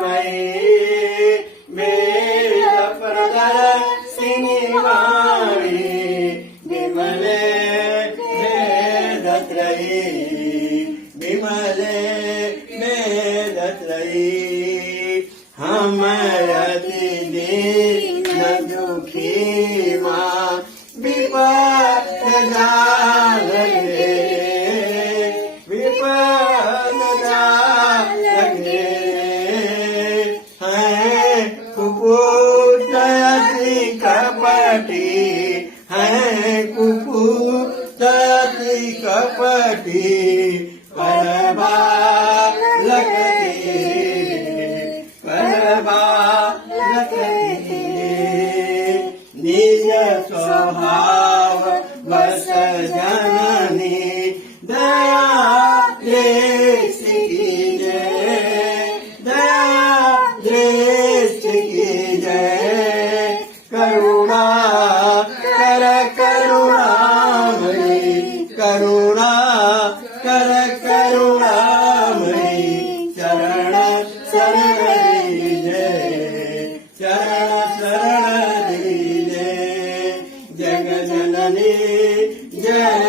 मई वेद प्रदर सिंहवाणी विमले वेदत्रयी विमले वेदत्रयी हम अति दीन दुखी माँ विपद लगे विपद लगे है कुपुतति कपटी है कुपुतति कपटी परबा लगती निज स्वभाव बस जननी दया देश की जय दया देश की जय करुणा